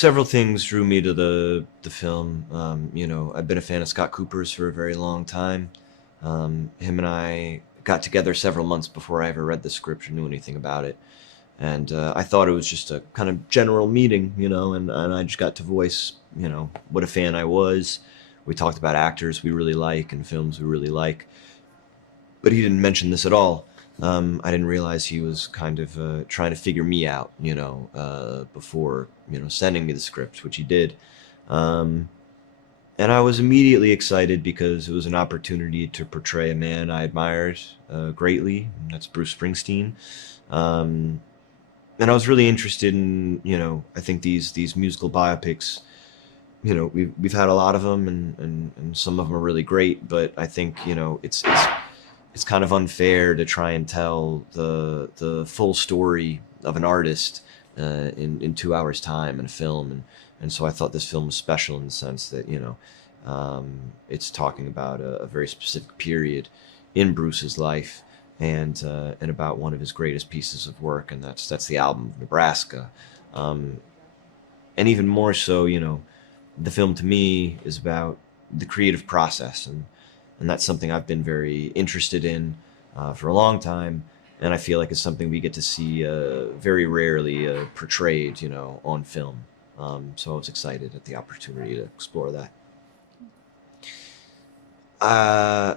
several things drew me to the film. I've been a fan of Scott Cooper's for a very long time. Him and I got together several months before I ever read the script or knew anything about it. And I thought it was just a kind of general meeting, and I just got to voice, what a fan I was. We talked about actors we really like and films we really like. But he didn't mention this at all. I didn't realize he was kind of trying to figure me out, before, sending me the script, which he did. Um, and I was immediately excited because it was an opportunity to portray a man I admired greatly, and that's Bruce Springsteen. Um, and I was really interested in, I think these musical biopics, we've had a lot of them, and some of them are really great, but I think, it's kind of unfair to try and tell the full story of an artist in 2 hours time in a film, and so I thought this film was special in the sense that it's talking about a very specific period in Bruce's life, and about one of his greatest pieces of work, and that's the album Nebraska. um, and even more so, the film to me is about the creative process, and that's something I've been very interested in for a long time, and I feel like it's something we get to see very rarely portrayed, on film. So I was excited at the opportunity to explore that. Uh,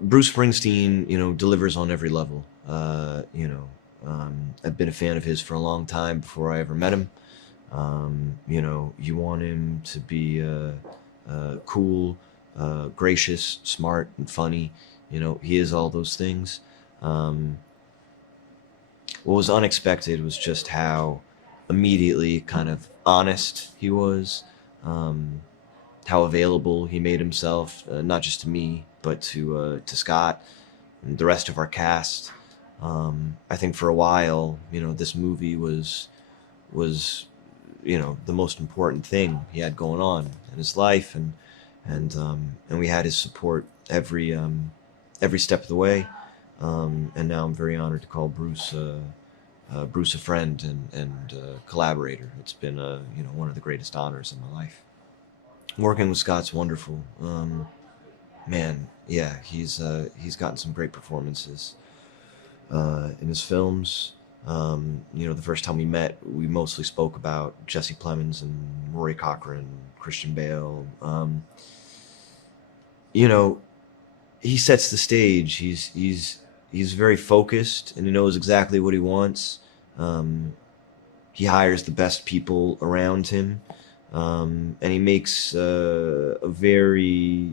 Bruce Springsteen, delivers on every level. I've been a fan of his for a long time before I ever met him. You want him to be cool, gracious, smart, and funny. He is all those things. Um, what was unexpected was just how immediately kind of honest he was, um, how available he made himself, not just to me, but to Scott and the rest of our cast. I think for a while, this movie was the most important thing he had going on in his life, and we had his support every step of the way. And now I'm very honored to call Bruce a friend and collaborator. It's been one of the greatest honors in my life. Working with Scott's wonderful. Man, yeah, he's gotten some great performances in his films. The first time we met, we mostly spoke about Jesse Plemons and Rory Cochrane, Christian Bale. You know, he sets the stage. He's very focused, and he knows exactly what he wants. Um, he hires the best people around him, and he makes a very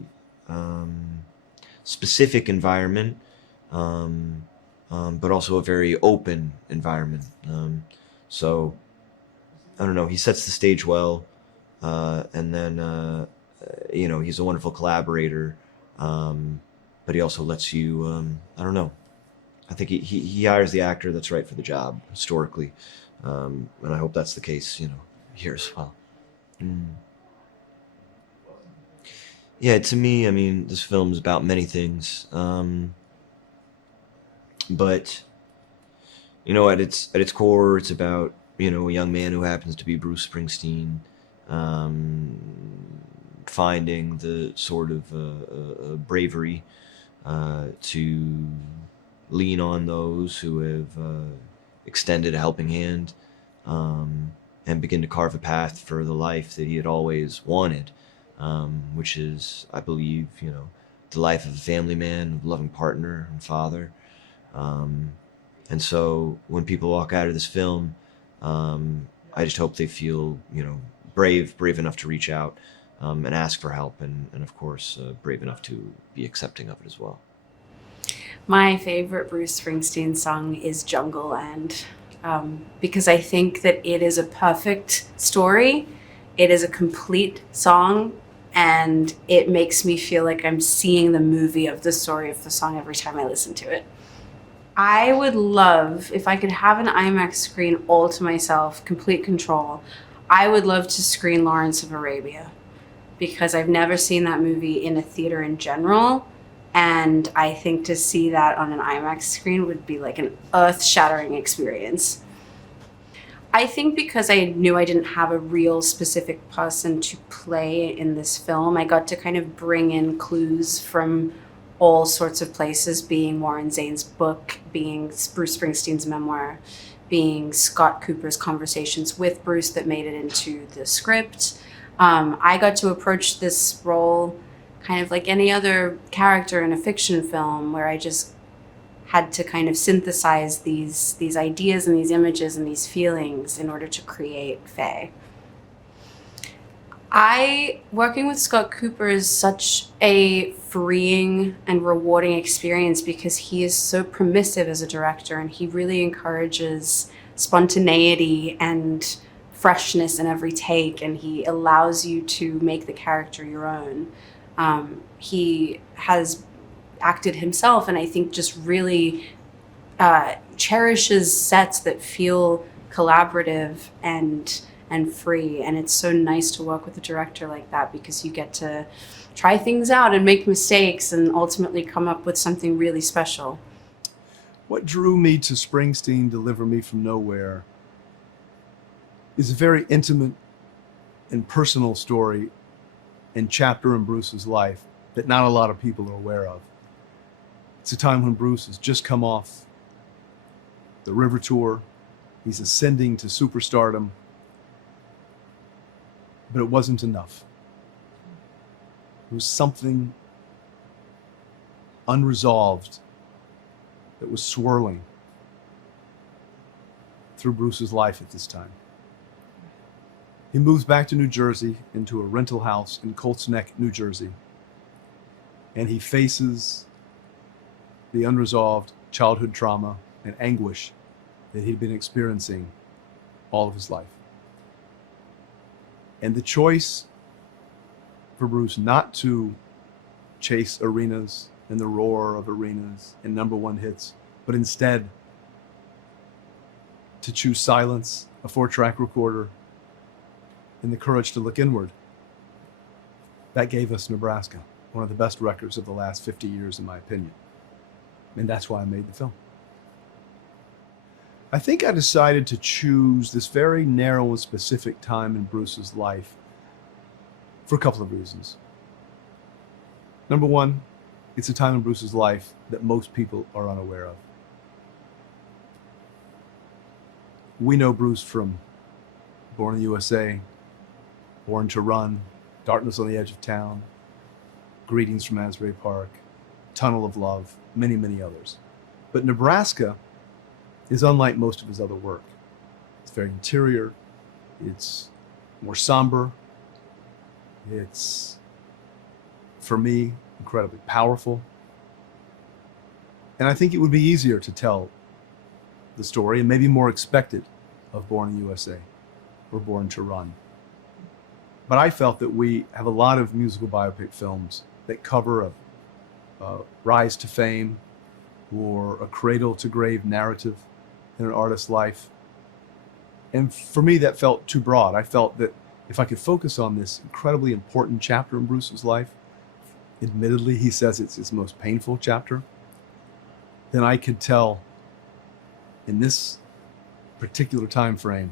specific environment, um, but also a very open environment. So I don't know. He sets the stage well, and then he's a wonderful collaborator. Um, but he also lets you. I don't know. I think he hires the actor that's right for the job historically, and I hope that's the case. Here as well. Mm. Yeah, to me, I mean, this film is about many things, but at its core, it's about a young man who happens to be Bruce Springsteen, um, finding the sort of bravery to lean on those who have extended a helping hand, and begin to carve a path for the life that he had always wanted, which is, I believe, the life of a family man, a loving partner and father. Um, and so when people walk out of this film, I just hope they feel, brave enough to reach out, and ask for help, and of course, brave enough to be accepting of it as well. My favorite Bruce Springsteen song is Jungle Land, because I think that it is a perfect story. It is a complete song, and it makes me feel like I'm seeing the movie of the story of the song every time I listen to it. I would love, if I could have an IMAX screen all to myself, complete control, I would love to screen Lawrence of Arabia, because I've never seen that movie in a theater in general. And I think to see that on an IMAX screen would be like an earth shattering experience. I think because I knew I didn't have a real specific person to play in this film, I got to kind of bring in clues from all sorts of places, being Warren Zane's book, being Bruce Springsteen's memoir, being Scott Cooper's conversations with Bruce that made it into the script. I got to approach this role kind of like any other character in a fiction film, where I just had to kind of synthesize these ideas and these images and these feelings in order to create Faye. Working with Scott Cooper is such a freeing and rewarding experience because he is so permissive as a director, and he really encourages spontaneity and freshness in every take, and he allows you to make the character your own. He has acted himself, and I think just really cherishes sets that feel collaborative and free. And it's so nice to work with a director like that, because you get to try things out and make mistakes and ultimately come up with something really special. What drew me to Springsteen, Deliver Me From Nowhere, is a very intimate and personal story and chapter in Bruce's life that not a lot of people are aware of. It's a time when Bruce has just come off the River Tour. He's ascending to superstardom. But it wasn't enough. There was something unresolved that was swirling through Bruce's life at this time. He moves back to New Jersey into a rental house in Colts Neck, New Jersey, and he faces the unresolved childhood trauma and anguish that he'd been experiencing all of his life. And the choice for Bruce not to chase arenas and the roar of arenas and number one hits, but instead to choose silence, a 4-track recorder, and the courage to look inward. That gave us Nebraska, one of the best records of the last 50 years, in my opinion. And that's why I made the film. I think I decided to choose this very narrow and specific time in Bruce's life for a couple of reasons. Number one, it's a time in Bruce's life that most people are unaware of. We know Bruce from Born in the USA, Born to Run, Darkness on the Edge of Town, Greetings from Asbury Park, Tunnel of Love, many, many others. But Nebraska is unlike most of his other work. It's very interior, it's more somber, it's, for me, incredibly powerful. And I think it would be easier to tell the story, and maybe more expected, of Born in the USA or Born to Run. But I felt that we have a lot of musical biopic films that cover a rise to fame or a cradle to grave narrative in an artist's life. And for me, that felt too broad. I felt that if I could focus on this incredibly important chapter in Bruce's life, admittedly, he says it's his most painful chapter, then I could tell in this particular time frame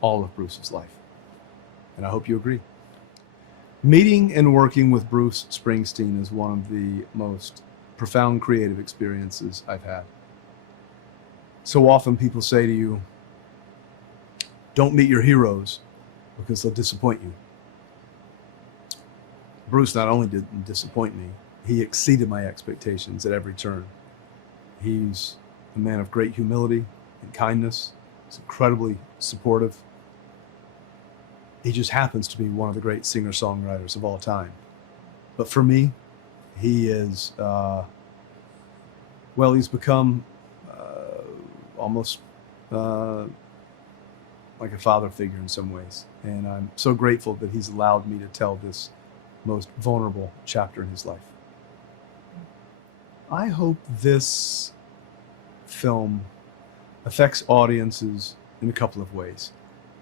all of Bruce's life. And I hope you agree. Meeting and working with Bruce Springsteen is one of the most profound creative experiences I've had. So often people say to you, don't meet your heroes because they'll disappoint you. Bruce not only didn't disappoint me, he exceeded my expectations at every turn. He's a man of great humility and kindness. He's incredibly supportive. He just happens to be one of the great singer-songwriters of all time. But for me, he is, he's become almost like a father figure in some ways. And I'm so grateful that he's allowed me to tell this most vulnerable chapter in his life. I hope this film affects audiences in a couple of ways.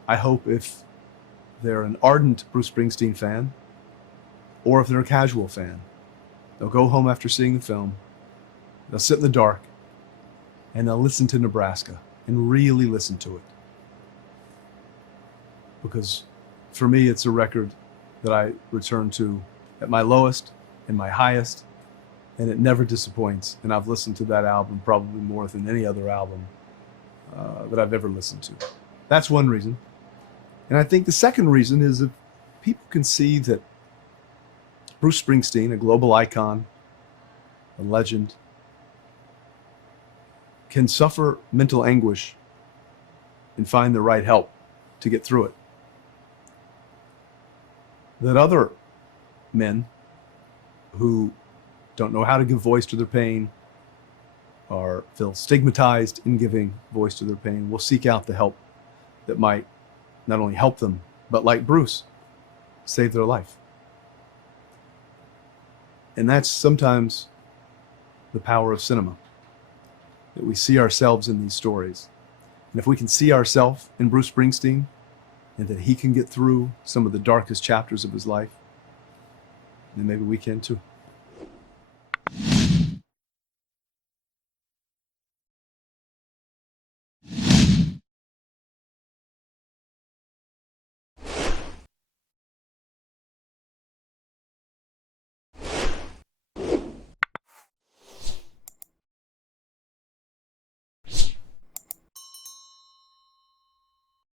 I hope if they're an ardent Bruce Springsteen fan, or if they're a casual fan, they'll go home after seeing the film, they'll sit in the dark, and they'll listen to Nebraska, and really listen to it. because for me, it's a record that I return to at my lowest and my highest, and it never disappoints. And I've listened to that album probably more than any other album that I've ever listened to. That's one reason. And I think the second reason is that people can see that Bruce Springsteen, a global icon, a legend, can suffer mental anguish and find the right help to get through it. That other men who don't know how to give voice to their pain or feel stigmatized in giving voice to their pain will seek out the help that might not only help them, but like Bruce, save their life. And that's sometimes the power of cinema, that we see ourselves in these stories. And if we can see ourselves in Bruce Springsteen, and that he can get through some of the darkest chapters of his life, then maybe we can too.